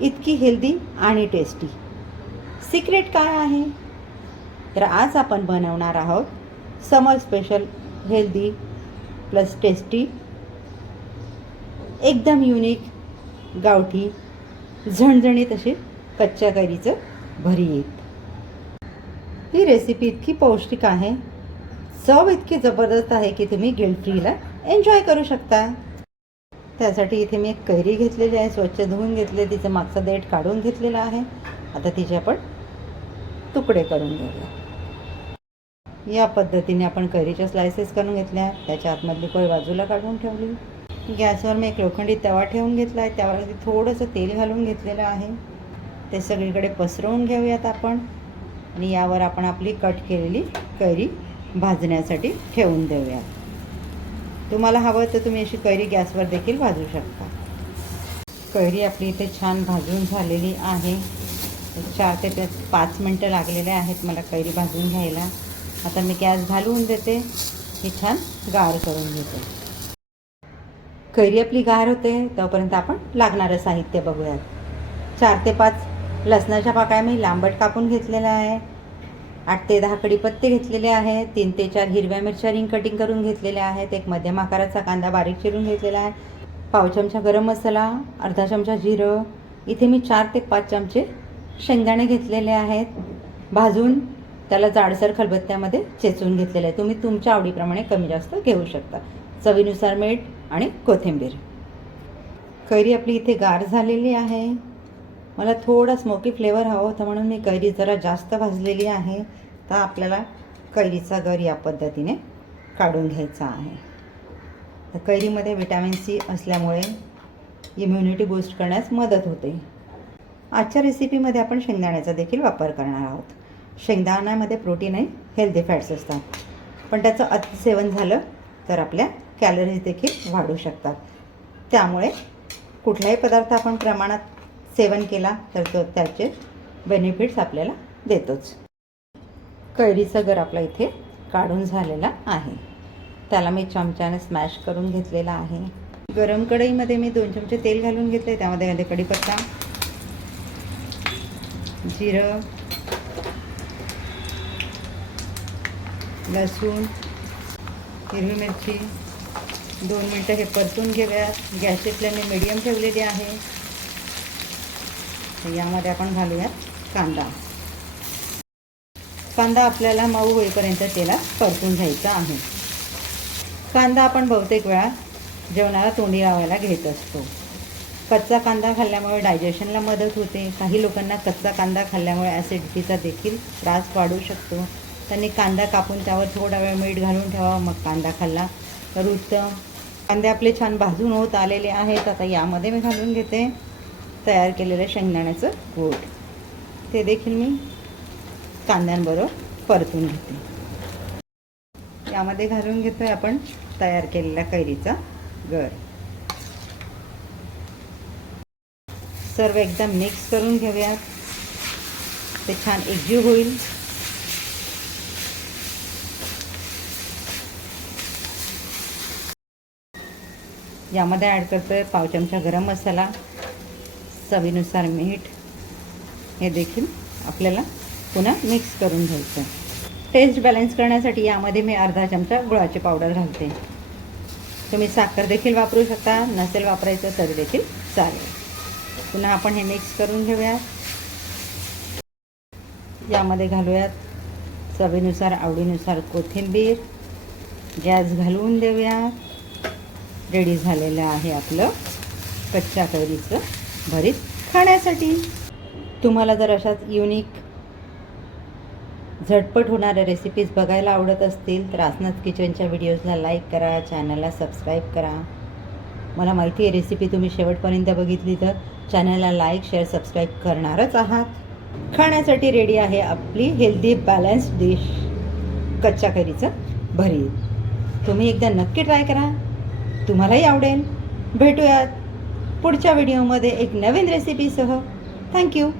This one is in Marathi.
इतकी हेल्दी आणि टेस्टी. सिक्रेट काय आहे? तर आज आपण बनवणार आहोत समर स्पेशल हेल्दी प्लस टेस्टी, एकदम युनिक, गावठी, झणझणीत अशी कच्च्या कैरीचं भरीत. ही रेसिपी इतकी पौष्टिक आहे, चव इतकी जबरदस्त आहे की तुम्ही गिल्ट फ्रीला एन्जॉय करू शकता. त्यासाठी इथे मी एक कैरी घेतलेली आहे, स्वच्छ धुवून घेतले, तिचं मागचं देठ काढून घेतलेलं आहे. आता तिचे आपण तुकडे करून घेऊया. या पद्धतीने आपण कैरीच्या स्लायसेस करून घेतल्या. त्याच्या आतमधली कोय बाजूला काढून ठेवली. गॅसवर मी एक लोखंडी तवा ठेवून घेतला आहे. त्यावर थोडंसं तेल घालून घेतलेलं आहे. ते सगळीकडे पसरवून घेऊयात आपण. आणि यावर आपण आपली कट केलेली कैरी भाजण्यासाठी ठेवून देऊयात. तुम्हाला हवं तर तुम्ही अशी कैरी गॅसवर देखील भाजू शकता. कैरी आपली इथे छान भाजून झालेली आहे. 4 ते 5 मिनटं लागलेले आहेत मला कैरी भाजून घ्यायला. आता मी गॅस घालवून देते. ही छान गार करून घेते. कैरी आपली गार होते तोपर्यंत आपण लागणारं साहित्य बघूयात. 4 ते 5 लसणाच्या पाकळ्या मी लांबट कापून घेतलेल्या आहे. 8 ते 10 कढीपत्ते घेतलेले आहेत. 3 ते 4 हिरव्या मिरच्या रिंग कटिंग करून घेतलेल्या आहेत. एक मध्यम आकाराचा कांदा बारीक चिरून घेतलेला आहे. पाव चमचा गरम मसाला, अर्धा चमचा जिरं. इथे मी 4 ते 5 चमचे शेंगदाणे घेतलेले आहेत. भाजून त्याला जाडसर खलबत्त्यामध्ये चेचून घेतलेले आहे. तुम्ही तुमच्या आवडीप्रमाणे कमी जास्त घेऊ शकता. चवीनुसार मीठ आणि कोथिंबीर. कैरी आपली इथे गार झालेली आहे. मला थोडा स्मोकी फ्लेवर हवा होता म्हणून मी कैरी जरा जास्त भाजलेली आहे. तर आपल्याला कैरीचा गर या पद्धतीने काढून घ्यायचा आहे. तर कैरीमध्ये व्हिटॅमिन सी असल्यामुळे इम्युनिटी बूस्ट करण्यास मदत होते. आजच्या रेसिपीमध्ये आपण शेंगदाण्याचा देखील वापर करणार आहोत. शेंगदाण्यामध्ये प्रोटीन आणि हेल्दी फॅट्स असतात, पण त्याचं अतिसेवन झालं तर आपल्या कॅलरीज देखील वाढू शकतात. त्यामुळे कुठलाही पदार्थ आपण प्रमाणात सेवन केला तर तो त्याचे बेनिफिट्स आपल्याला देतोच. कैरीचा गर आपला इथे काढून झालेला आहे. त्याला मी चमच्याने स्मॅश करून घेतलेला आहे. गरम कढईमध्ये मी 2 चमचे तेल घालून घेतले. त्यामध्ये घालते कढीपत्ता, जिरं, लसूण, हिरवी मिरची. 2 मिनटं हे परतून घेऊयात. गॅसची फ्लेम मी मीडियम ठेवलेली आहे. यामध्ये आपण घालूयात कांदा. कांदा आपल्याला मऊ होईपर्यंत तेलात परतून घ्यायचा आहे. कांदा आपण बहुतेक वेळा जेवणाला तोंडी लावायला घेत असतो. कच्चा कांदा खाल्ल्यामुळे डायजेशनला मदत होते. काही लोकांना कच्चा कांदा खाल्ल्यामुळे ॲसिडिटीचा देखील त्रास वाढू शकतो. त्यांनी कांदा कापून त्यावर थोडा वेळ मीठ घालून ठेवा, मग कांदा खाल्ला तर उत्तम. कांदे आपले छान भाजून होत आलेले आहेत. आता यामध्ये मी घालून घेते तयार केलेलं शेंगदाण्याचं कूट. ते देखील मी कांद्यांबरोबर परतून घेते. यामध्ये घालून घेतोय आपण तयार केलेला कैरीचा गर. सर्व एकदम मिक्स करून घेऊयात. ते छान एकजीव होईल. यामध्ये ॲड करतोय पाव चमचा गरम मसाला, चवीनुसार मीठ. हे देखील आपल्याला पुन्हा मिक्स करून घ्यायचं. टेस्ट बॅलन्स करण्यासाठी यामध्ये मी अर्धा चमचा गुळाची पावडर घालते. तुम्ही साखर देखील वापरू शकता, नसेल वापरायचं तरी देखील चालेल. पुन्हा आपण हे मिक्स करून घेऊयात. यामध्ये घालूयात चवीनुसार आवडीनुसार कोथिंबीर. गॅस घालवून देऊयात. रेडी झालेलं आहे आपलं कच्च्या कैरीचं भरीत खाण्यासाठी. तुम्हाला जर अशाच युनिक झटपट होणाऱ्या रेसिपीज बघायला आवडत असतील तर आसनात किचनच्या व्हिडिओजला लाईक करा, चॅनलला सबस्क्राईब करा. मला माहिती आहे रेसिपी तुम्ही शेवटपर्यंत बघितली तर चॅनलला लाईक, शेअर, सबस्क्राईब करणारच आहात. खाण्यासाठी रेडी आहे आपली हेल्दी बॅलन्स्ड डिश कच्च्या कैरीचं भरीत. तुम्ही एकदा नक्की ट्राय करा, तुम्हालाही आवडेल. भेटूयात पुढच्या व्हिडिओमध्ये एक नवीन रेसिपीसह. थँक्यू.